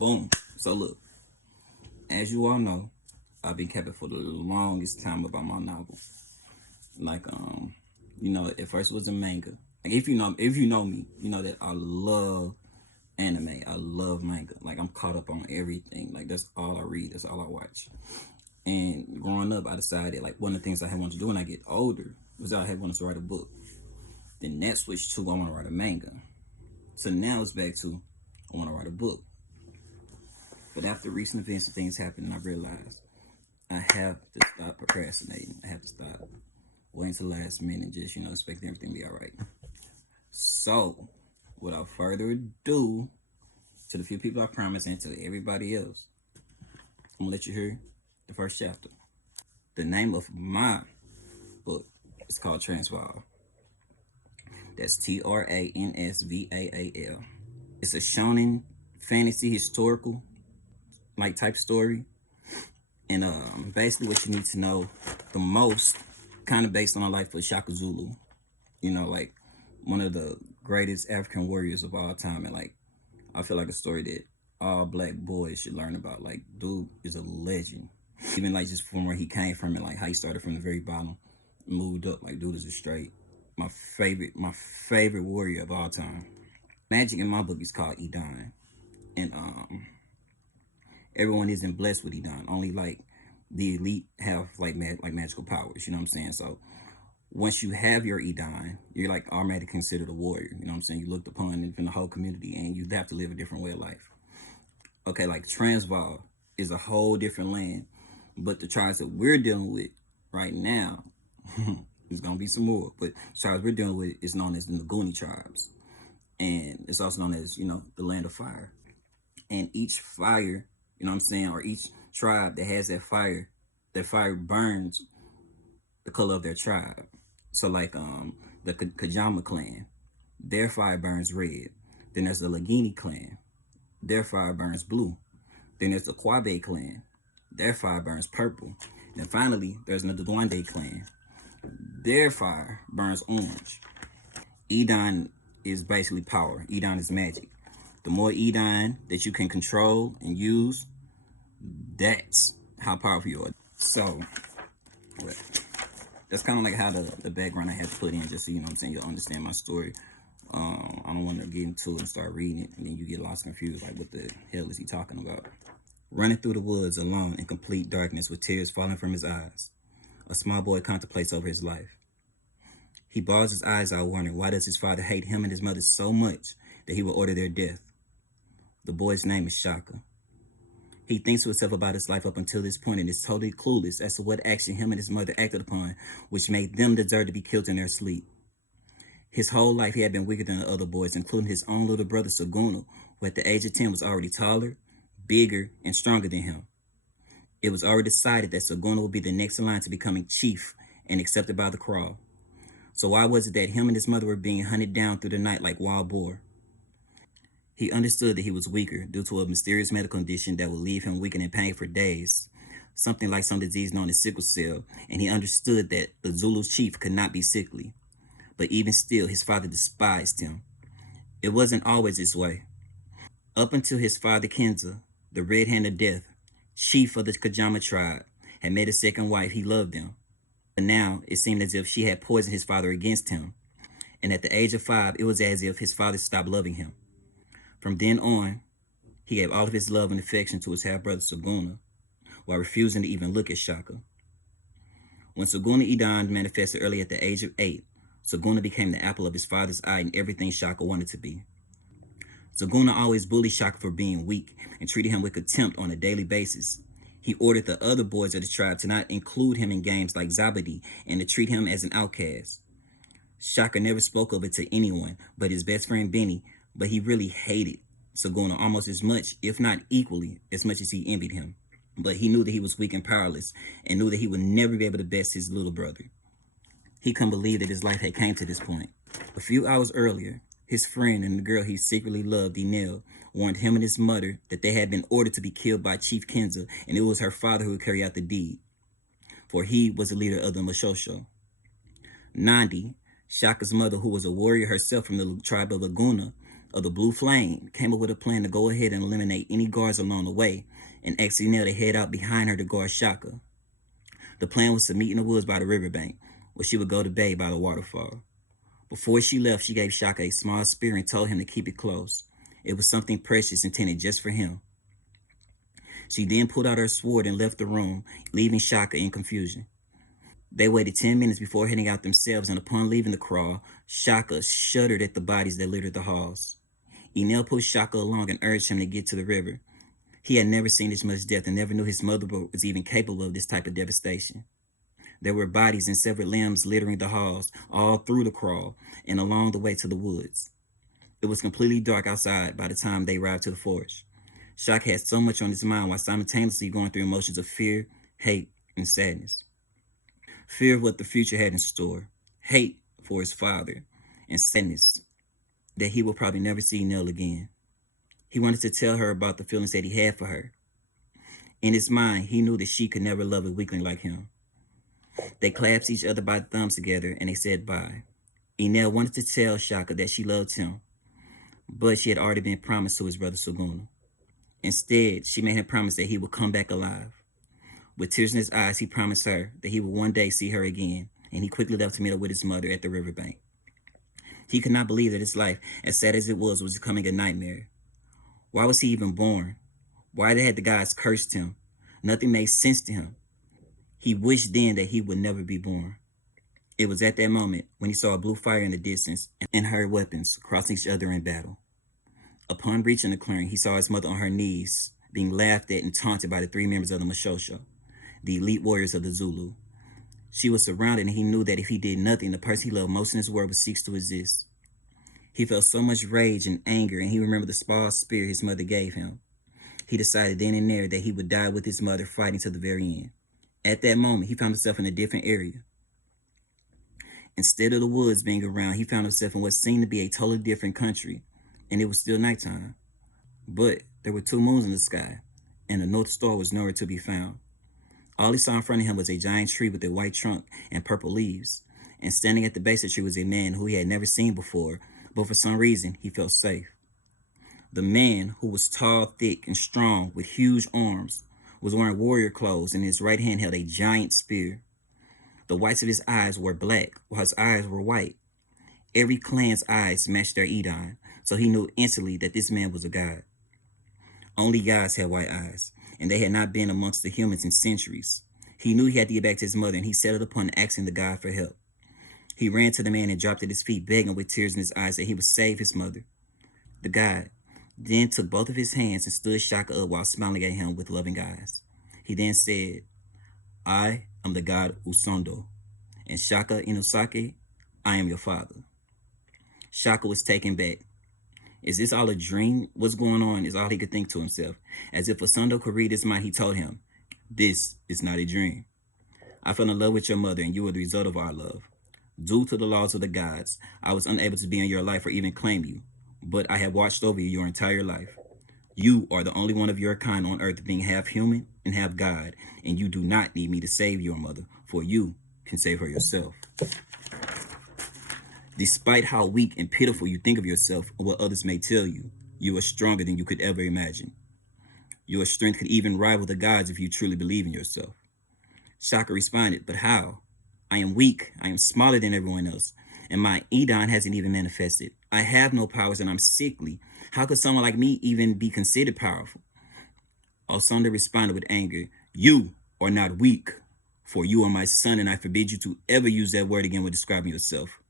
Boom. So look, as you all know, I've been capping for the longest time about my novel. Like, at first it was a manga. Like if you know me, you know that I love anime. I love manga. Like I'm caught up on everything. Like that's all I read. That's all I watch. And growing up, I decided like one of the things I had wanted to do when I get older was I had wanted to write a book. Then that switched to I want to write a manga. So now it's back to I want to write a book. But after recent events and things happening, I realized I have to stop procrastinating. I have to stop waiting to the last minute and just, expecting everything to be all right. So, without further ado, to the few people I promised and to everybody else, I'm going to let you hear the first chapter. The name of my book is called TransVaal. That's TransVaal. It's a shonen fantasy historical like type story. And basically what you need to know the most, kind of based on the life of Shaka Zulu. Like one of the greatest African warriors of all time. And like I feel like a story that all black boys should learn about. Like dude is a legend. Even like just from where he came from and like how he started from the very bottom, moved up. Like dude is a straight my favorite warrior of all time. Magic in my book is called Edon. And everyone isn't blessed with Edon. Only like the elite have like magical powers, you know what I'm saying? So once you have your Edon, you're like automatically considered a warrior, you know what I'm saying? You looked upon in the whole community and you have to live a different way of life. Okay, like TransVaal is a whole different land, but the tribes that we're dealing with right now, there's gonna be some more, but the tribes we're dealing with is known as the Nguni tribes. And it's also known as, the land of fire. And each fire, you know what I'm saying, or each tribe that has that fire burns the color of their tribe. So like the Kajama clan, their fire burns red. Then there's the Lagini clan, their fire burns blue. Then there's the Kwabe clan, their fire burns purple. And finally, there's the Dwande clan, their fire burns orange. Edon is basically power. Edon is magic. The more Edon that you can control and use, that's how powerful you are. So, that's kind of like how the background I had to put in, just so you know what I'm saying, you'll understand my story. I don't want to get into it and start reading it, and then you get lost and confused, like what the hell is he talking about? Running through the woods alone in complete darkness with tears falling from his eyes, a small boy contemplates over his life. He bars his eyes out, wondering why does his father hate him and his mother so much that he will order their death. The boy's name is Shaka. He thinks to himself about his life up until this point and is totally clueless as to what action him and his mother acted upon, which made them deserve to be killed in their sleep. His whole life he had been weaker than the other boys, including his own little brother Saguna, who at the age of 10 was already taller, bigger, and stronger than him. It was already decided that Saguna would be the next in line to becoming chief and accepted by the Kraw. So why was it that him and his mother were being hunted down through the night like wild boar? He understood that he was weaker due to a mysterious medical condition that would leave him weak and in pain for days, something like some disease known as sickle cell, and he understood that the Zulu's chief could not be sickly. But even still, his father despised him. It wasn't always this way. Up until his father Senza, the Red Hand of Death, chief of the Kajama tribe, had made a second wife, he loved them. But now it seemed as if she had poisoned his father against him. And at the age of 5, it was as if his father stopped loving him. From then on, he gave all of his love and affection to his half-brother Saguna, while refusing to even look at Shaka. When Saguna Edon manifested early at the age of 8, Saguna became the apple of his father's eye and everything Shaka wanted to be. Saguna always bullied Shaka for being weak and treated him with contempt on a daily basis. He ordered the other boys of the tribe to not include him in games like Zabadi and to treat him as an outcast. Shaka never spoke of it to anyone but his best friend Benny, but he really hated Saguna almost as much, if not equally, as much as he envied him. But he knew that he was weak and powerless and knew that he would never be able to best his little brother. He couldn't believe that his life had came to this point. A few hours earlier, his friend and the girl he secretly loved, Enel, warned him and his mother that they had been ordered to be killed by Chief Senza, and it was her father who would carry out the deed, for he was the leader of the Mashosho. Nandi, Shaka's mother, who was a warrior herself from the tribe of Laguna, of the blue flame, came up with a plan to go ahead and eliminate any guards along the way and asked Enel to head out behind her to guard Shaka. The plan was to meet in the woods by the riverbank, where she would go to bathe by the waterfall. Before she left, she gave Shaka a small spear and told him to keep it close. It was something precious intended just for him. She then pulled out her sword and left the room, leaving Shaka in confusion. They waited 10 minutes before heading out themselves, and upon leaving the kraal, Shaka shuddered at the bodies that littered the halls. Enel pushed Shaka along and urged him to get to the river. He had never seen this much death and never knew his mother was even capable of this type of devastation. There were bodies and severed limbs littering the halls, all through the kraal and along the way to the woods. It was completely dark outside by the time they arrived to the forest. Shaka had so much on his mind while simultaneously going through emotions of fear, hate, and sadness. Fear of what the future had in store, hate for his father, and sadness that he would probably never see Nell again. He wanted to tell her about the feelings that he had for her. In his mind, he knew that she could never love a weakling like him. They clasped each other by the thumbs together and they said bye. Enel wanted to tell Shaka that she loved him, but she had already been promised to his brother Suguna. Instead, she made him promise that he would come back alive. With tears in his eyes, he promised her that he would one day see her again, and he quickly left to meet up with his mother at the riverbank. He could not believe that his life, as sad as it was becoming a nightmare. Why was he even born? Why had the gods cursed him? Nothing made sense to him. He wished then that he would never be born. It was at that moment when he saw a blue fire in the distance and heard weapons crossing each other in battle. Upon reaching the clearing, he saw his mother on her knees, being laughed at and taunted by the 3 members of the Mashosha, the elite warriors of the Zulu. She was surrounded, and he knew that if he did nothing, the person he loved most in this world would cease to exist. He felt so much rage and anger, and he remembered the small spear his mother gave him. He decided then and there that he would die with his mother, fighting to the very end. At that moment, he found himself in a different area. Instead of the woods being around, he found himself in what seemed to be a totally different country, and it was still nighttime. But there were 2 moons in the sky, and the North Star was nowhere to be found. All he saw in front of him was a giant tree with a white trunk and purple leaves, and standing at the base of the tree was a man who he had never seen before, but for some reason he felt safe. The man, who was tall, thick, and strong with huge arms, was wearing warrior clothes, and in his right hand held a giant spear. The whites of his eyes were black, while his eyes were white. Every clan's eyes matched their Edon, so he knew instantly that this man was a god. Only gods had white eyes, and they had not been amongst the humans in centuries. He knew he had to get back to his mother, and he settled upon asking the god for help. He ran to the man and dropped at his feet, begging with tears in his eyes that he would save his mother. The god then took both of his hands and stood Shaka up while smiling at him with loving eyes. He then said, "I am the god Usondo, and Shaka Inosake, I am your father." Shaka was taken back. Is this all a dream? What's going on is all he could think to himself. As if Usondo could read his mind, he told him, "This is not a dream. I fell in love with your mother, and you were the result of our love. Due to the laws of the gods, I was unable to be in your life or even claim you, but I have watched over you your entire life. You are the only one of your kind on earth being half human and half god, and you do not need me to save your mother, for you can save her yourself. Despite how weak and pitiful you think of yourself or what others may tell you, you are stronger than you could ever imagine. Your strength could even rival the gods if you truly believe in yourself." Shaka responded, "But how? I am weak, I am smaller than everyone else, and my Edon hasn't even manifested. I have no powers and I'm sickly. How could someone like me even be considered powerful?" Osunda responded with anger, "You are not weak, for you are my son, and I forbid you to ever use that word again when describing yourself.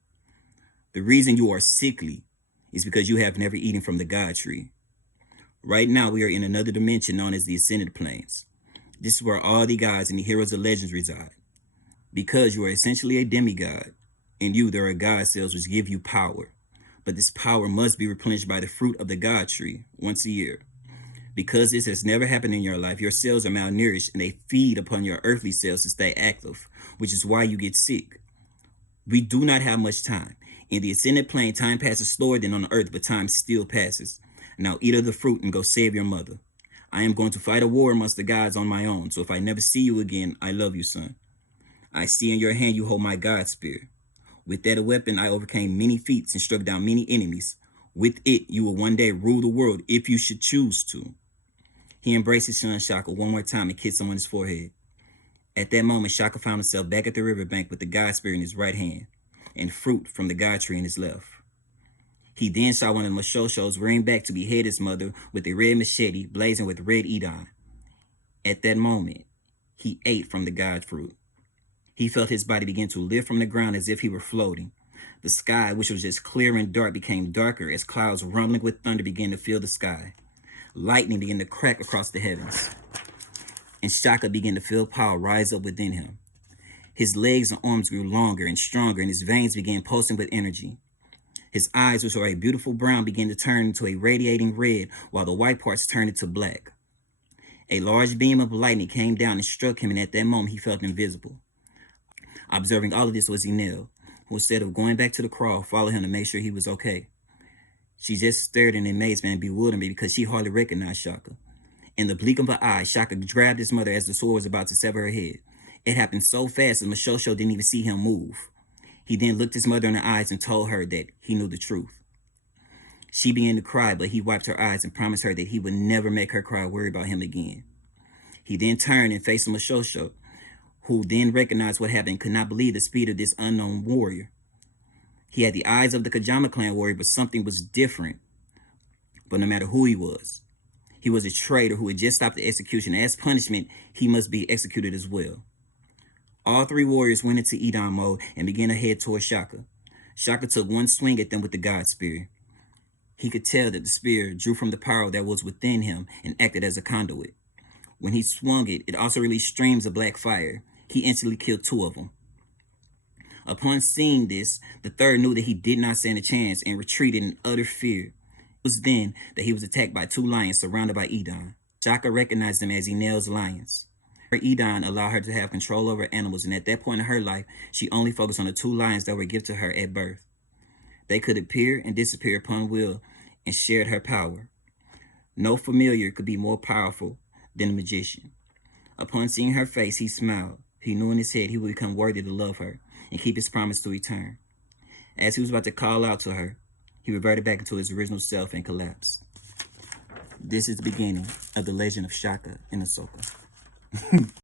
The reason you are sickly is because you have never eaten from the God tree. Right now, we are in another dimension known as the Ascended Planes. This is where all the gods and the heroes of legends reside. Because you are essentially a demigod, in you there are god cells which give you power. But this power must be replenished by the fruit of the God tree once a year. Because this has never happened in your life, your cells are malnourished and they feed upon your earthly cells to stay active, which is why you get sick. We do not have much time. In the Ascended Plane, time passes slower than on the earth, but time still passes. Now eat of the fruit and go save your mother. I am going to fight a war amongst the gods on my own, so if I never see you again, I love you, son. I see in your hand you hold my God spear. With that weapon, I overcame many feats and struck down many enemies. With it, you will one day rule the world if you should choose to. He embraced his son Shaka one more time and kissed him on his forehead. At that moment, Shaka found himself back at the riverbank with the God Spirit in his right hand and fruit from the God tree in his left. He then saw one of the Mashoshos rearing back to behead his mother with a red machete blazing with red Edon. At that moment, he ate from the God fruit. He felt his body begin to lift from the ground as if he were floating. The sky, which was just clear and dark, became darker as clouds rumbling with thunder began to fill the sky. Lightning began to crack across the heavens, and Shaka began to feel power rise up within him. His legs and arms grew longer and stronger, and his veins began pulsing with energy. His eyes, which were a beautiful brown, began to turn into a radiating red, while the white parts turned into black. A large beam of lightning came down and struck him, and at that moment he felt invisible. Observing all of this was Enel, who instead of going back to the kraal, followed him to make sure he was okay. She just stared in amazement and bewilderment because she hardly recognized Shaka. In the blink of an eye, Shaka grabbed his mother as the sword was about to sever her head. It happened so fast that Mashosho didn't even see him move. He then looked his mother in the eyes and told her that he knew the truth. She began to cry, but he wiped her eyes and promised her that he would never make her cry or worry about him again. He then turned and faced Mashosho, who then recognized what happened and could not believe the speed of this unknown warrior. He had the eyes of the Kajama clan warrior, but something was different. But no matter who he was a traitor who had just stopped the execution. As punishment, he must be executed as well. All three warriors went into Edom mode and began to head toward Shaka. Shaka took one swing at them with the God Spear. He could tell that the spear drew from the power that was within him and acted as a conduit. When he swung it, it also released streams of black fire. He instantly killed two of them. Upon seeing this, the third knew that he did not stand a chance and retreated in utter fear. It was then that he was attacked by two lions surrounded by Edom. Shaka recognized them as Enel's lions. Her Edom allowed her to have control over animals, and at that point in her life, she only focused on the two lions that were given to her at birth. They could appear and disappear upon will and shared her power. No familiar could be more powerful than a magician. Upon seeing her face, he smiled. He knew in his head he would become worthy to love her and keep his promise to return. As he was about to call out to her, he reverted back into his original self and collapsed. This is the beginning of the legend of Shaka and the Soka.